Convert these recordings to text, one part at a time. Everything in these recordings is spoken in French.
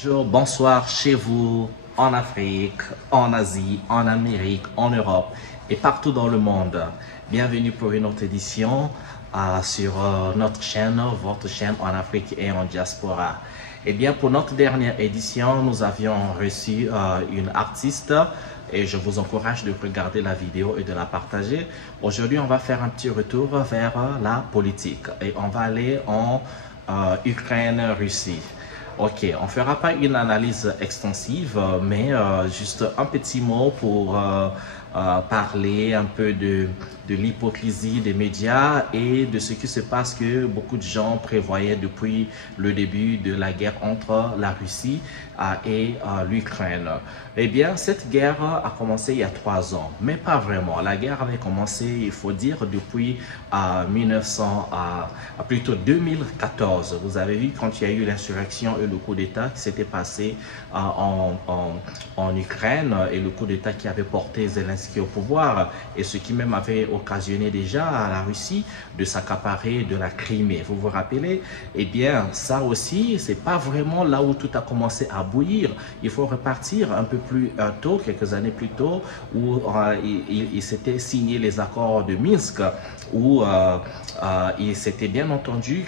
Bonjour, bonsoir chez vous, en Afrique, en Asie, en Amérique, en Europe et partout dans le monde. Bienvenue pour une autre édition sur notre chaîne, votre chaîne en Afrique et en diaspora. Eh bien, pour notre dernière édition, nous avions reçu une artiste et je vous encourage de regarder la vidéo et de la partager. Aujourd'hui, on va faire un petit retour vers la politique et on va aller en Ukraine-Russie. Ok, on ne fera pas une analyse extensive, mais juste un petit mot pour parler un peu de l'hypocrisie des médias et de ce qui se passe que beaucoup de gens prévoyaient depuis le début de la guerre entre la Russie et l'Ukraine. Eh bien, cette guerre a commencé il y a 3 ans, mais pas vraiment. La guerre avait commencé, il faut dire, depuis plutôt 2014. Vous avez vu quand il y a eu l'insurrection et le coup d'État qui s'était passé en Ukraine et le coup d'État qui avait porté Zelensky au pouvoir et ce qui même avait occasionné déjà à la Russie de s'accaparer de la Crimée. Vous vous rappelez? Eh bien, ça aussi, c'est pas vraiment là où tout a commencé à bouillir. Il faut repartir un peu plus tôt, quelques années plus tôt, où il s'était signé les accords de Minsk, où il s'était bien entendu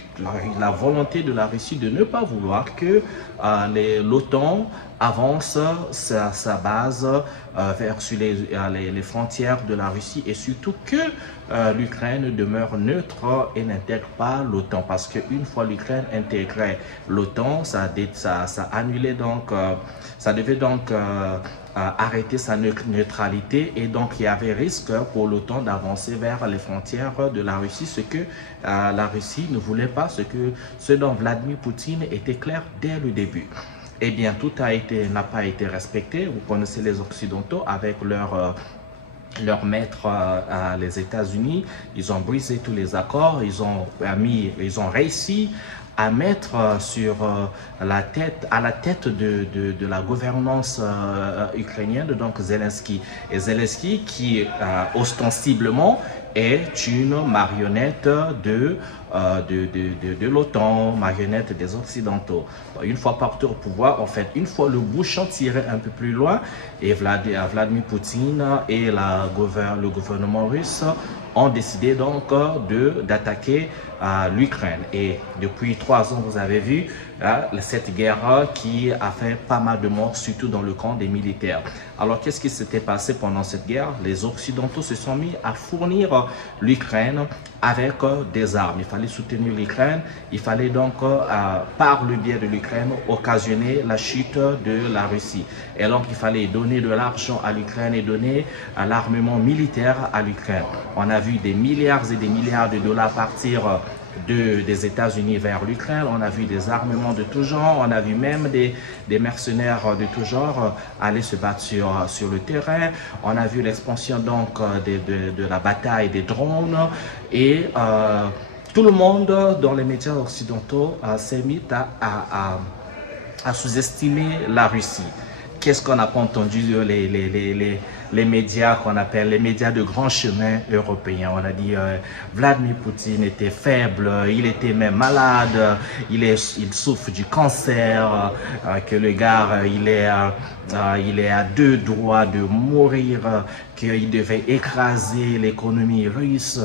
la volonté de la Russie de ne pas vouloir que l'OTAN avance sa base vers les frontières de la Russie et surtout que l'Ukraine demeure neutre et n'intègre pas l'OTAN, parce qu'une fois l'Ukraine intégrait l'OTAN, ça annulait donc, ça devait donc arrêter sa neutralité et donc il y avait risque pour l'OTAN d'avancer vers les frontières de la Russie, ce que la Russie ne voulait pas, ce dont Vladimir Poutine était clair dès le début. Eh bien, tout n'a pas été respecté. Vous connaissez les Occidentaux avec leur maître les États-Unis. Ils ont brisé tous les accords. Ils ont réussi à mettre à la tête de la gouvernance ukrainienne, donc Zelensky. Et Zelensky qui ostensiblement est une marionnette de l'OTAN, marionnette des Occidentaux. Donc, une fois partout au pouvoir, en fait, une fois le bouchon tiré un peu plus loin, et Vladimir Poutine et le gouvernement russe ont décidé donc d'attaquer l'Ukraine. Et depuis 3 ans, vous avez vu cette guerre qui a fait pas mal de morts, surtout dans le camp des militaires. Alors, qu'est-ce qui s'était passé pendant cette guerre? Les Occidentaux se sont mis à fournir l'Ukraine avec des armes. Il fallait soutenir l'Ukraine, il fallait donc, par le biais de l'Ukraine, occasionner la chute de la Russie. Et donc, il fallait donner de l'argent à l'Ukraine et donner l'armement militaire à l'Ukraine. On a vu des milliards et des milliards de dollars partir des États-Unis vers l'Ukraine. On a vu des armements de tout genre, on a vu même des mercenaires de tout genre aller se battre sur le terrain. On a vu l'expansion donc de la bataille des drones et tout le monde dans les médias occidentaux s'est mis à sous-estimer la Russie. Qu'est-ce qu'on n'a pas entendu les médias qu'on appelle les médias de grand chemin européens? On a dit Vladimir Poutine était faible, il était même malade, il souffre du cancer, que le gars il est à 2 doigts de mourir, qu'il devait écraser l'économie russe,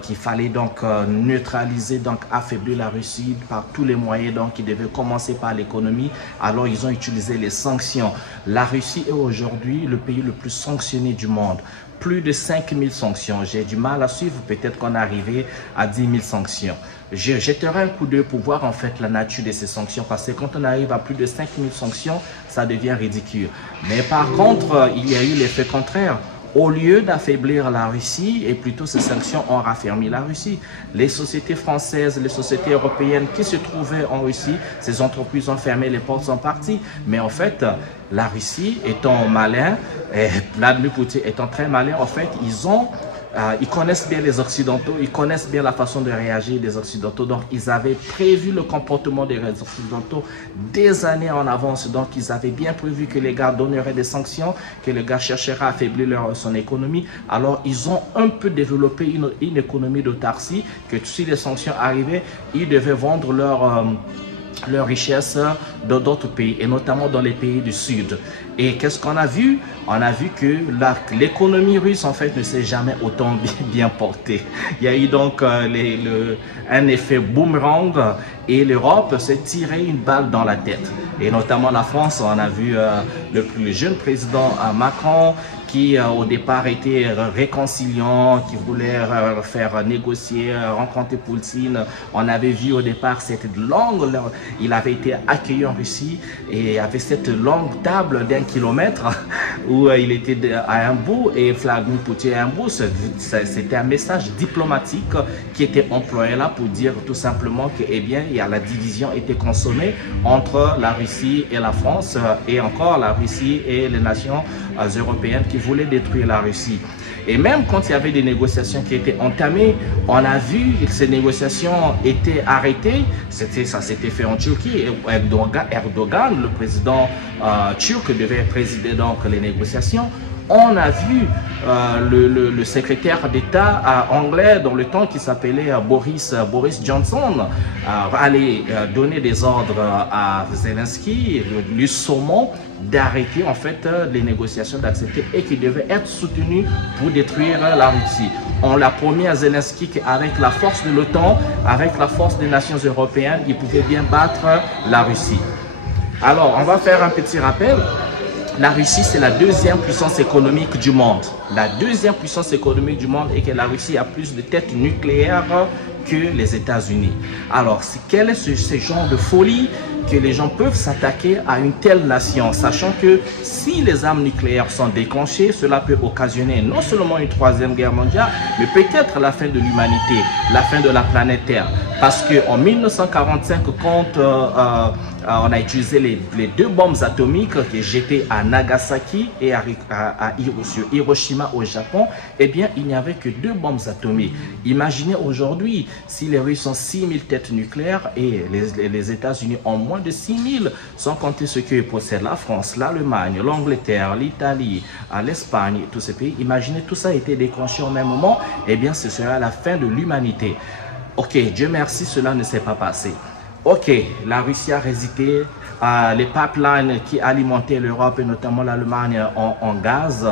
qu'il fallait donc neutraliser, donc affaiblir la Russie par tous les moyens, donc il devait commencer par l'économie. Alors ils ont utilisé les sanctions. La Russie est aujourd'hui le pays le plus sanctionné du monde. Plus de 5000 sanctions. J'ai du mal à suivre, peut-être qu'on est arrivé à 10 000 sanctions. Je jetterai un coup d'œil pour voir en fait la nature de ces sanctions, parce que quand on arrive à plus de 5000 sanctions, ça devient ridicule. Mais par contre, il y a eu l'effet contraire. Au lieu d'affaiblir la Russie, et plutôt ces sanctions ont raffermi la Russie. Les sociétés françaises, les sociétés européennes qui se trouvaient en Russie, ces entreprises ont fermé les portes, sont parties. Mais en fait, la Russie étant malin, et Vladimir Poutine étant très malin, en fait, ils connaissent bien les Occidentaux, ils connaissent bien la façon de réagir des Occidentaux. Donc, ils avaient prévu le comportement des Occidentaux des années en avance. Donc, ils avaient bien prévu que les gars donneraient des sanctions, que les gars chercheraient à affaiblir son économie. Alors, ils ont un peu développé une économie d'autarcie, que si les sanctions arrivaient, ils devaient vendre leurs richesses dans d'autres pays, et notamment dans les pays du Sud. Et qu'est-ce qu'on a vu? On a vu que l'économie russe, en fait, ne s'est jamais autant bien portée. Il y a eu donc un effet boomerang, et l'Europe s'est tiré une balle dans la tête. Et notamment la France, on a vu le jeune président Macron, qui au départ était réconciliant, qui voulait faire négocier, rencontrer Poutine. On avait vu au départ cette longue, il avait été accueilli en Russie et il y avait cette longue table d'1 kilomètre où il était à un bout et Vladimir Poutine à un bout. C'était un message diplomatique qui était employé là pour dire tout simplement que, eh bien, la division était consommée entre la Russie et la France et encore la Russie et les nations européennes qui voulaient détruire la Russie. Et même quand il y avait des négociations qui étaient entamées, on a vu que ces négociations étaient arrêtées. Ça s'était fait en Turquie. Erdogan, le président turc, devait présider donc les négociations. On a vu le secrétaire d'État anglais dans le temps qui s'appelait Boris Johnson aller donner des ordres à Zelensky, lui sommant d'arrêter en fait les négociations, d'accepter, et qui devait être soutenu pour détruire la Russie. On l'a promis à Zelensky qu'avec la force de l'OTAN, avec la force des nations européennes, il pouvait bien battre la Russie. Alors, on va faire un petit rappel. La Russie, c'est la deuxième puissance économique du monde. La deuxième puissance économique du monde, et que la Russie a plus de têtes nucléaires que les États-Unis. Alors, quel est ce genre de folie que les gens peuvent s'attaquer à une telle nation, sachant que si les armes nucléaires sont déclenchées, cela peut occasionner non seulement une troisième guerre mondiale, mais peut-être la fin de l'humanité, la fin de la planète Terre. Parce qu'en 1945, quand on a utilisé les deux bombes atomiques qui jetées à Nagasaki et sur Hiroshima au Japon, eh bien, il n'y avait que 2 bombes atomiques. Imaginez aujourd'hui, si les Russes ont 6000 têtes nucléaires et les États-Unis ont moins de 6000, sans compter ce que possède la France, l'Allemagne, l'Angleterre, l'Italie, l'Espagne, tous ces pays. Imaginez tout ça a été déclenché au même moment, eh bien, ce sera la fin de l'humanité. Ok, Dieu merci, cela ne s'est pas passé. Ok, la Russie a résisté, les pipelines qui alimentaient l'Europe et notamment l'Allemagne en gaz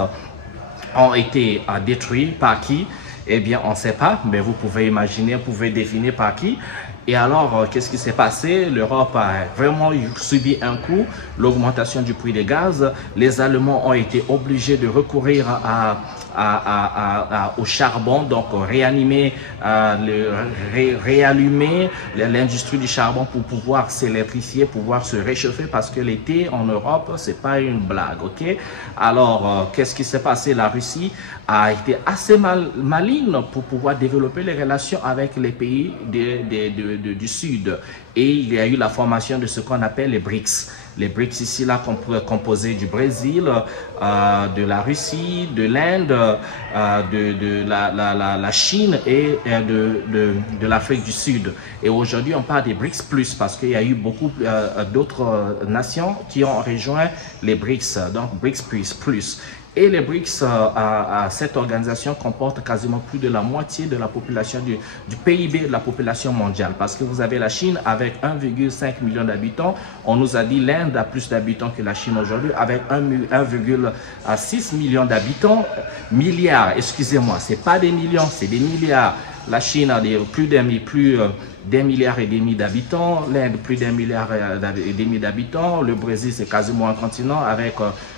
ont été détruits. Par qui? Eh bien, on ne sait pas, mais vous pouvez imaginer, vous pouvez deviner par qui. Et alors, qu'est-ce qui s'est passé? L'Europe a vraiment subi un coup, l'augmentation du prix des gaz. Les Allemands ont été obligés de recourir au charbon, donc réallumer l'industrie du charbon pour pouvoir s'électrifier, pouvoir se réchauffer, parce que l'été en Europe, c'est pas une blague, ok? Alors, qu'est-ce qui s'est passé? La Russie a été assez maligne pour pouvoir développer les relations avec les pays du Sud. Et il y a eu la formation de ce qu'on appelle les BRICS. Les BRICS ici, là, composés du Brésil, de la Russie, de l'Inde, de la Chine et de l'Afrique du Sud. Et aujourd'hui, on parle des BRICS+, parce qu'il y a eu beaucoup d'autres nations qui ont rejoint les BRICS, donc BRICS+. Et les BRICS, cette organisation comporte quasiment plus de la moitié de la population du PIB de la population mondiale. Parce que vous avez la Chine avec 1,5 million d'habitants. On nous a dit l'Inde a plus d'habitants que la Chine aujourd'hui avec 1,6 million d'habitants. Milliards, excusez-moi, c'est pas des millions, c'est des milliards. La Chine a plus d'un milliard et demi d'habitants, l'Inde plus d'1,5 milliard d'habitants, le Brésil c'est quasiment un continent avec,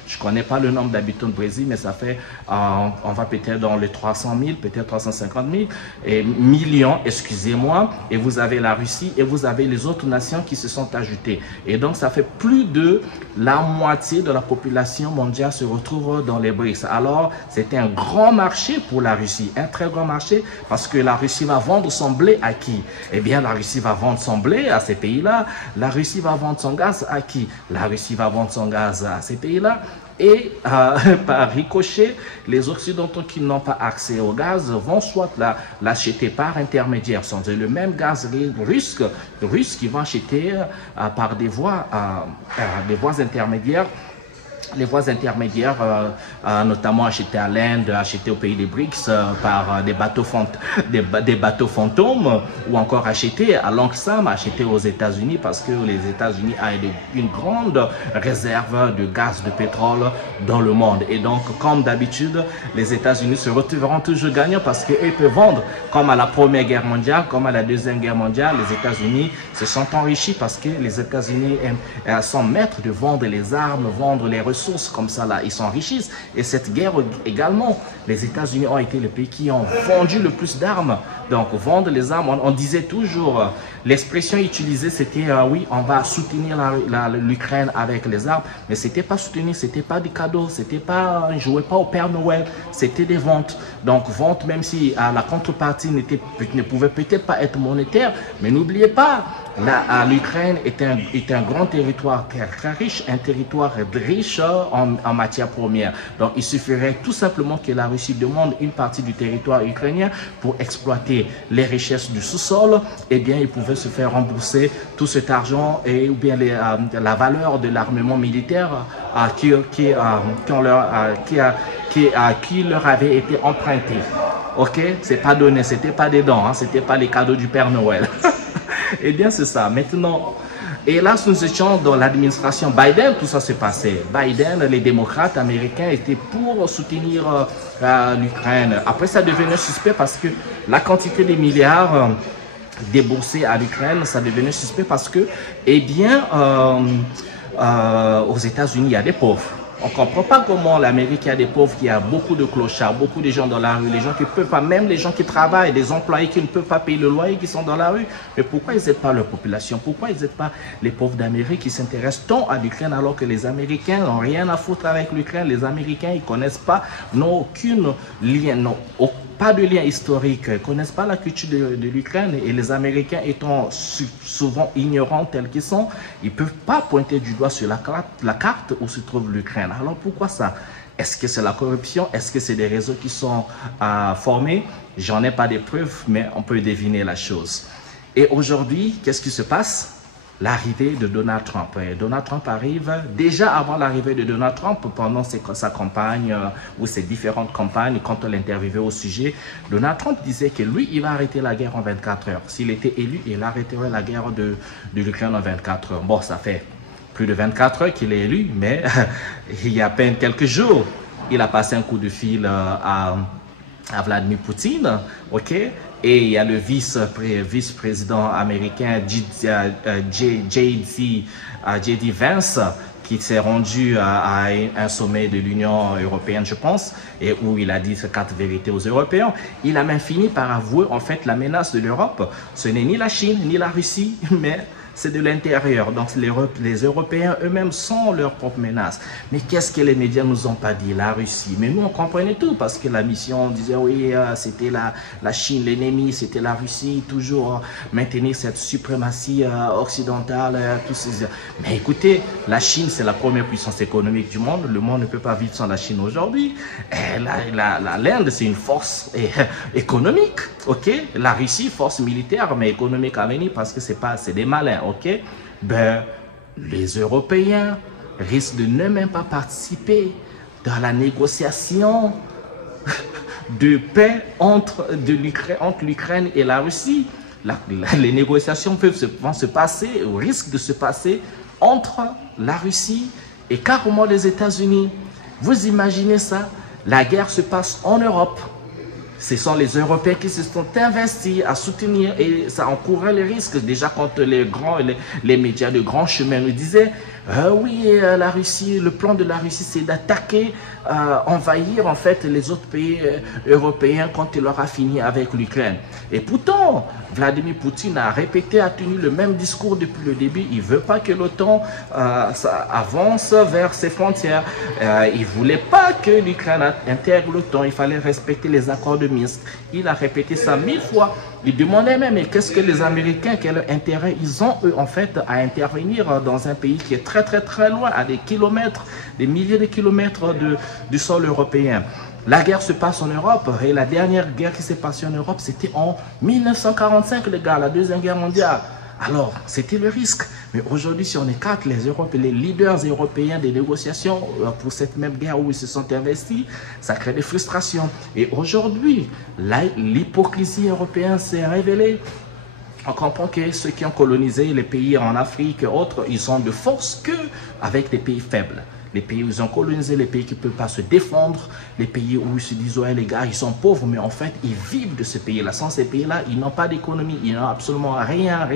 je connais pas le nombre d'habitants du Brésil, mais ça fait, on va peut-être dans les 300 000, peut-être 350 000, millions, excusez-moi, et vous avez la Russie et vous avez les autres nations qui se sont ajoutées. Et donc ça fait plus de la moitié de la population mondiale se retrouve dans les BRICS. Alors c'était un grand marché pour la Russie, un très grand marché, parce que la Russie va vendre son blé à qui? Eh bien, la Russie va vendre son blé à ces pays-là. La Russie va vendre son gaz à qui? La Russie va vendre son gaz à ces pays-là. Et par ricochet, les Occidentaux qui n'ont pas accès au gaz vont soit l'acheter par intermédiaire, sans le même gaz russe qui vont acheter par des voies intermédiaires les voies intermédiaires, notamment achetées à l'Inde, achetées au pays des BRICS par des bateaux fantômes, ou encore achetées à Long Sam, achetées aux États-Unis, parce que les États-Unis ont une grande réserve de gaz, de pétrole dans le monde. Et donc, comme d'habitude, les États-Unis se retrouveront toujours gagnants parce qu'ils peuvent vendre, comme à la Première Guerre mondiale, comme à la Deuxième Guerre mondiale, les États-Unis se sont enrichis parce que les États-Unis sont maîtres de vendre les armes, vendre les ressources comme ça là, ils s'enrichissent. Et cette guerre également, les États-Unis ont été les pays qui ont vendu le plus d'armes. Donc vendre les armes, on disait toujours, l'expression utilisée c'était oui, on va soutenir l'Ukraine avec les armes, mais c'était pas soutenir, c'était pas des cadeaux, c'était pas, on jouait pas au Père Noël, c'était des ventes. Donc vente, même si la contrepartie ne pouvait peut-être pas être monétaire, mais n'oubliez pas, l'Ukraine est un grand territoire très riche, un territoire riche en matières premières. Donc il suffirait tout simplement que la Russie demande une partie du territoire ukrainien pour exploiter les richesses du sous-sol, et bien ils pouvaient se faire rembourser tout cet argent et ou bien la valeur de l'armement militaire qui leur avait été emprunté. Ok, c'est pas donné, c'était pas des dons, hein, c'était pas les cadeaux du Père Noël. Eh bien, c'est ça. Maintenant, et là, nous étions dans l'administration Biden, tout ça s'est passé. Biden, les démocrates américains étaient pour soutenir l'Ukraine. Après, ça devenait suspect parce que la quantité des milliards déboursés à l'Ukraine, ça devenait suspect parce que, eh bien, aux États-Unis, il y a des pauvres. On ne comprend pas comment l'Amérique a des pauvres, qui a beaucoup de clochards, beaucoup de gens dans la rue, les gens qui ne peuvent pas, même les gens qui travaillent, des employés qui ne peuvent pas payer le loyer, qui sont dans la rue. Mais pourquoi ils n'aident pas leur population? Pourquoi ils n'aident pas les pauvres d'Amérique qui s'intéressent tant à l'Ukraine alors que les Américains n'ont rien à foutre avec l'Ukraine? Les Américains, ils ne connaissent pas, n'ont aucun lien, pas de lien historique, ne connaissent pas la culture de l'Ukraine, et les Américains étant souvent ignorants tels qu'ils sont, ils ne peuvent pas pointer du doigt sur la carte où se trouve l'Ukraine. Alors pourquoi ça? Est-ce que c'est la corruption? Est-ce que c'est des réseaux qui sont formés? J'en ai pas des preuves, mais on peut deviner la chose. Et aujourd'hui, qu'est-ce qui se passe? L'arrivée de Donald Trump. Et Donald Trump arrive, déjà avant l'arrivée de Donald Trump, pendant sa campagne ou ses différentes campagnes, quand on l'interviewait au sujet, Donald Trump disait que lui, il va arrêter la guerre en 24 heures. S'il était élu, il arrêterait la guerre de l'Ukraine en 24 heures. Bon, ça fait plus de 24 heures qu'il est élu, mais il y a à peine quelques jours, il a passé un coup de fil à Vladimir Poutine, ok? Et il y a le vice-président américain J.D. Vance qui s'est rendu à un sommet de l'Union européenne, je pense, et où il a dit ces 4 vérités aux Européens. Il a même fini par avouer en fait la menace de l'Europe. Ce n'est ni la Chine, ni la Russie, mais c'est de l'intérieur. Donc les Européens eux-mêmes sont leur propre menace. Mais qu'est-ce que les médias nous ont pas dit? La Russie. Mais nous, on comprenait tout parce que la mission disait oui, c'était la Chine, l'ennemi, c'était la Russie, toujours maintenir cette suprématie occidentale. Tout ces... Mais écoutez, la Chine, c'est la première puissance économique du monde. Le monde ne peut pas vivre sans la Chine aujourd'hui. L'Inde, c'est une force économique. Ok, la Russie, force militaire, mais économique à venir parce que c'est des malins. Ok, ben les Européens risquent de ne même pas participer dans la négociation de paix entre l'Ukraine et la Russie. Les négociations vont se passer, ou risquent de se passer entre la Russie et carrément les États-Unis. Vous imaginez ça? La guerre se passe en Europe. Ce sont les Européens qui se sont investis à soutenir, et ça encourait les risques. Déjà quand les médias de grands chemins nous disaient oui, la Russie, le plan de la Russie, c'est d'attaquer, envahir en fait les autres pays européens quand il aura fini avec l'Ukraine. Et pourtant, Vladimir Poutine a tenu le même discours depuis le début. Il ne veut pas que l'OTAN avance vers ses frontières. Il ne voulait pas que l'Ukraine intègre l'OTAN. Il fallait respecter les accords de Minsk. Il a répété ça 1000 fois. Il demandait même, qu'est-ce que les Américains, quel intérêt ils ont, eux, en fait, à intervenir dans un pays qui est très, très, très loin, à des kilomètres, des milliers de kilomètres du sol européen. La guerre se passe en Europe, et la dernière guerre qui s'est passée en Europe, c'était en 1945, les gars, la Deuxième Guerre mondiale. Alors, c'était le risque. Mais aujourd'hui, si on écarte les leaders européens des négociations pour cette même guerre où ils se sont investis, ça crée des frustrations. Et aujourd'hui, l'hypocrisie européenne s'est révélée. On comprend que ceux qui ont colonisé les pays en Afrique et autres, ils sont de force que avec des pays faibles. Les pays où ils ont colonisé, les pays qui ne peuvent pas se défendre, les pays où ils se disent, ouais les gars, ils sont pauvres, mais en fait, ils vivent de ce pays-là. Sans ces pays-là, ils n'ont pas d'économie, ils n'ont absolument rien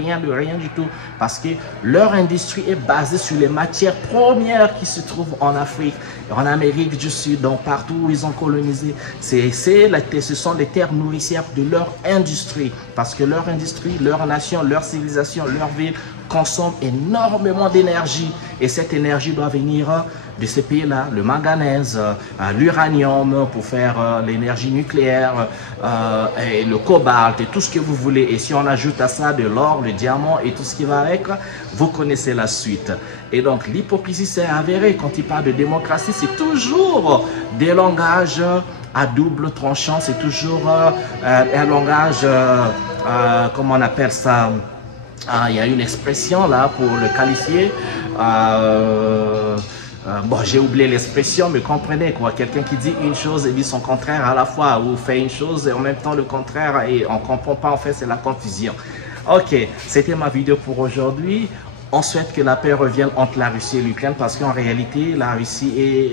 du tout, parce que leur industrie est basée sur les matières premières qui se trouvent en Afrique, en Amérique du Sud, donc partout où ils ont colonisé. Ce sont les terres nourricières de leur industrie, parce que leur industrie, leur nation, leur civilisation, leur ville consomment énormément d'énergie, et cette énergie doit venir de ces pays-là, le manganèse, l'uranium pour faire l'énergie nucléaire, et le cobalt et tout ce que vous voulez. Et si on ajoute à ça de l'or, le diamant et tout ce qui va avec, vous connaissez la suite. Et donc l'hypocrisie s'est avérée. Quand il parle de démocratie, c'est toujours des langages à double tranchant, c'est toujours un langage, comment on appelle ça, il y a une expression là pour le qualifier. Bon, j'ai oublié l'expression, mais comprenez quoi. Quelqu'un qui dit une chose et dit son contraire à la fois, ou fait une chose et en même temps le contraire, et on ne comprend pas, en fait, c'est la confusion. Ok, c'était ma vidéo pour aujourd'hui. On souhaite que la paix revienne entre la Russie et l'Ukraine, parce qu'en réalité, la Russie et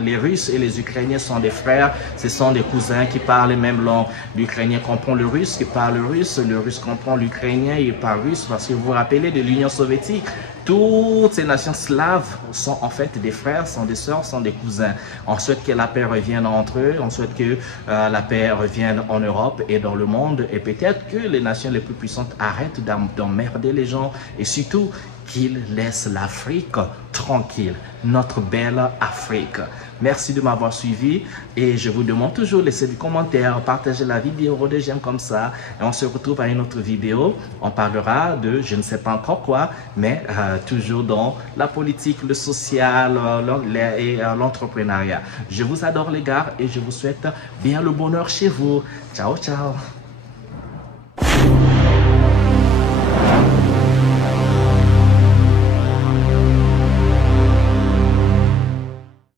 les Russes et les Ukrainiens sont des frères, ce sont des cousins qui parlent les mêmes langues. L'Ukrainien comprend le russe, qui parle le russe comprend l'Ukrainien, il parle russe, parce que vous vous rappelez de l'Union soviétique. Toutes ces nations slaves sont en fait des frères, sont des sœurs, sont des cousins. On souhaite que la paix revienne entre eux, on souhaite que la paix revienne en Europe et dans le monde, et peut-être que les nations les plus puissantes arrêtent d'emmerder les gens, et surtout qu'ils laissent l'Afrique tranquille, notre belle Afrique. Merci de m'avoir suivi, et je vous demande toujours de laisser des commentaires, partager la vidéo, des j'aime comme ça, et on se retrouve à une autre vidéo. On parlera de je ne sais pas encore quoi, mais toujours dans la politique, le social et l'entrepreneuriat. Je vous adore les gars, et je vous souhaite bien le bonheur chez vous. Ciao, ciao.